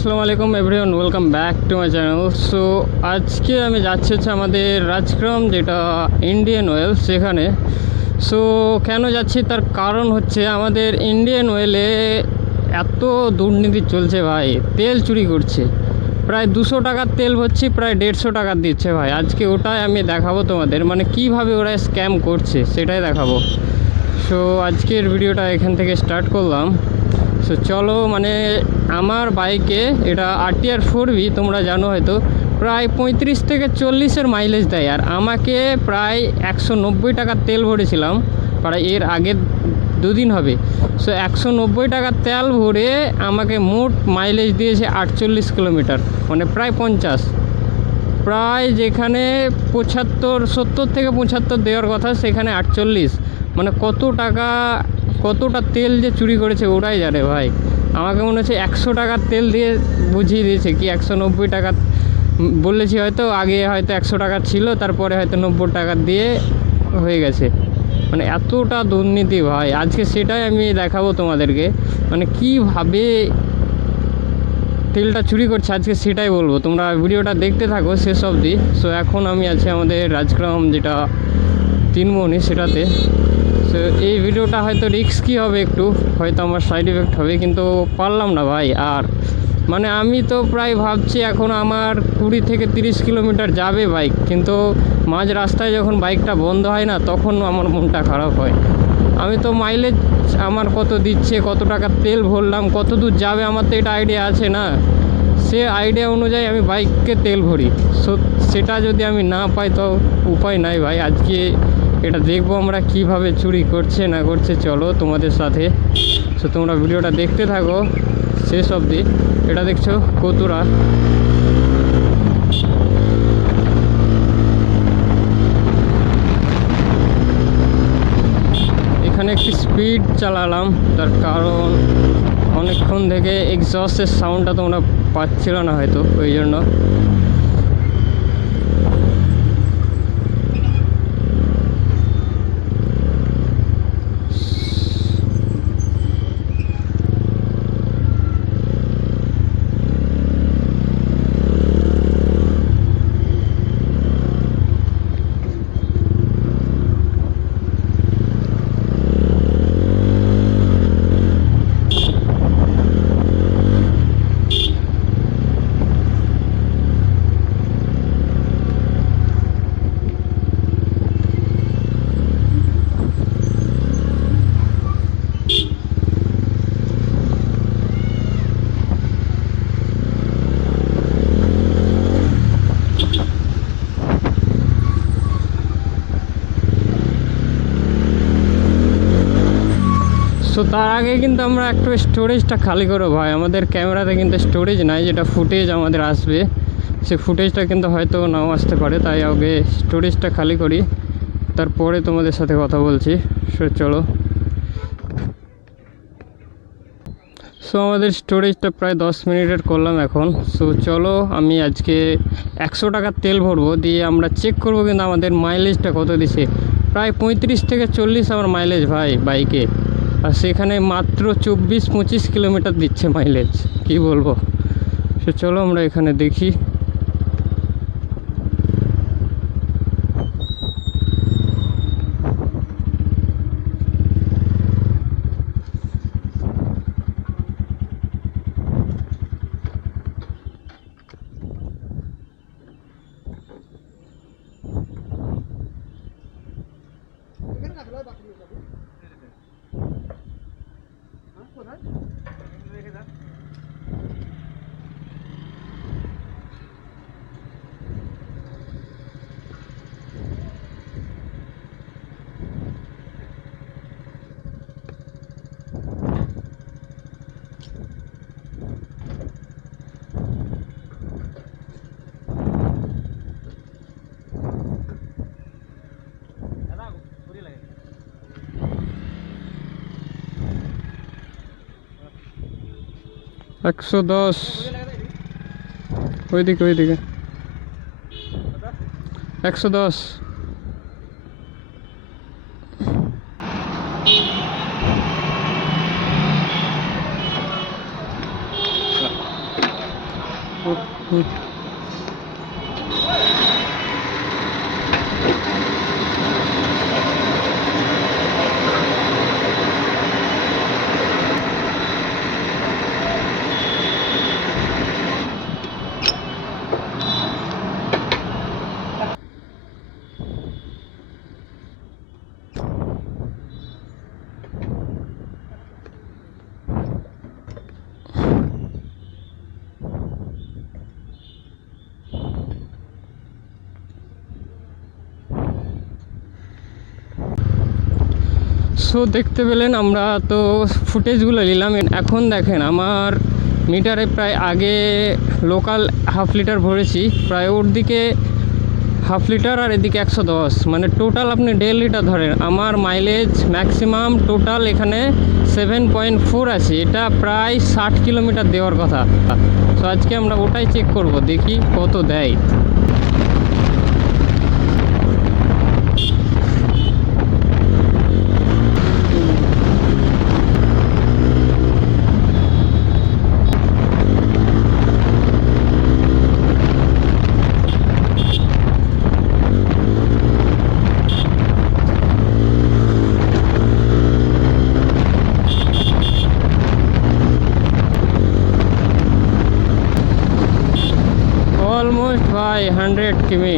আসসালামু আলাইকুম everyone, welcome back to my channel. So আজকে আমি যাচ্ছি আমাদের রাজগ্রাম, যেটা ইন্ডিয়ান অয়েল, সেখানে। সো কেন যাচ্ছি তার কারণ হচ্ছে আমাদের ইন্ডিয়ান অয়েলে এত দুর্নীতি চলছে ভাই, তেল চুরি করছে। প্রায় 200 টাকার তেল ভরছি, প্রায় 150 টাকার দিচ্ছে ভাই। আজকে ওটাই আমি দেখাবো তোমাদের, মানে কিভাবে ওরা স্ক্যাম করছে সেটাই দেখাবো। সো আজকের ভিডিওটা এখান থেকে স্টার্ট করলাম। সো চলো, মানে আমার বাইকে এটা RTR 4V, তোমরা জানো হয়তো, প্রায় 35 থেকে 40-এর মাইলেজ দেয়। আর আমাকে প্রায় 190 টাকার তেল ভরেছিলাম, প্রায় এর আগে দুদিন হবে। সো 190 টাকার তেল ভরে আমাকে মোট মাইলেজ দিয়েছে 48 কিলোমিটার, মানে প্রায় 50। প্রায় যেখানে 70 থেকে 75 দেওয়ার কথা, সেখানে 48। মানে কতটা তেল যে চুরি করেছে ওরাই জানে ভাই। আমাকে মনে হচ্ছে 100 টাকার তেল দিয়ে বুঝিয়ে দিয়েছে কি 190 টাকা বলেছি, হয়তো আগে হয়তো 100 টাকা ছিল, তারপরে হয়তো 90 টাকা দিয়ে হয়ে গেছে। মানে এতটা দুর্নীতি ভাই, আজকে সেটাই আমি দেখাবো তোমাদেরকে, মানে কীভাবে তেলটা চুরি করছে আজকে সেটাই বলবো। তোমরা ভিডিওটা দেখতে থাকো শেষ অবধি। সো এখন আমি আছি আমাদের রাজগ্রাম, যেটা তিনমণি, সেটাতে। সো এই ভিডিওটা হয়তো রিস্কি হবে একটু, হয়তো আমার সাইড এফেক্ট হবে, কিন্তু পারলাম না ভাই। আর মানে আমি তো প্রায় ভাবছি এখন আমার 20 থেকে 30 কিলোমিটার যাবে বাইক, কিন্তু মাঝ রাস্তায় যখন বাইকটা বন্ধ হয় না, তখন আমার মনটা খারাপ হয়। আমি তো মাইলেজ আমার কত দিচ্ছে, কত টাকার তেল ভরলাম, কত দূর যাবে, আমার তো এটা আইডিয়া আছে না। সে আইডিয়া অনুযায়ী আমি বাইককে তেল ভরি। সো সেটা যদি আমি না পাই তো উপায় নাই ভাই। আজকে এটা দেখবো আমরা কিভাবে চুরি করছে না করছে। চলো তোমাদের সাথে। সো তোমরা ভিডিওটা দেখতে থাকো শেষ অবধি। এটা দেখছো কতুরা, এখানে একটু স্পিড চালালাম, তার কারণ অনেকক্ষণ থেকে এক্সস্টের সাউন্ডটা তোমরা পাচ্ছিল না হয়তো, ওই জন্য। সো তার আগে কিন্তু আমরা একটু স্টোরেজটা খালি করো ভাই। আমাদের ক্যামেরাতে কিন্তু স্টোরেজ নাই, যেটা ফুটেজ আমাদের আসবে, সে ফুটেজটা কিন্তু হয়তো নাও আসতে পারে। তাই আগে স্টোরেজটা খালি করি, তারপরে তোমাদের সাথে কথা বলছি। সো চলো। সো আমাদের স্টোরেজটা প্রায় 10 মিনিটের করলাম এখন। সো চলো, আমি আজকে 100 টাকার তেল ভরবো, দিয়ে আমরা চেক করবো কিন্তু আমাদের মাইলেজটা কত দিছে। প্রায় 35 থেকে 40 আমার মাইলেজ ভাই বাইকে, আর সেখানে মাত্র 24-25 কিলোমিটার দিচ্ছে মাইলেজ, কি বলবো। সে চলো আমরা এখানে দেখি। একশো 10, ওইদিকে 110। হুম। সো দেখতে পেলেন আমরা তো ফুটেজগুলো নিলাম। এখন দেখেন আমার মিটারে প্রায় আগে লোকাল হাফ লিটার ভরেছি, প্রায় ওর দিকে হাফ লিটার আর এদিকে 110, মানে টোটাল আপনি 1.5 লিটার ধরেন। আমার মাইলেজ ম্যাক্সিমাম টোটাল এখানে 7.4 আছে, এটা প্রায় 60 কিলোমিটার দেওয়ার কথা। তো আজকে আমরা ওটাই চেক করব, দেখি কত দেয়। অলমোস্ট ভাই 100 কিমি।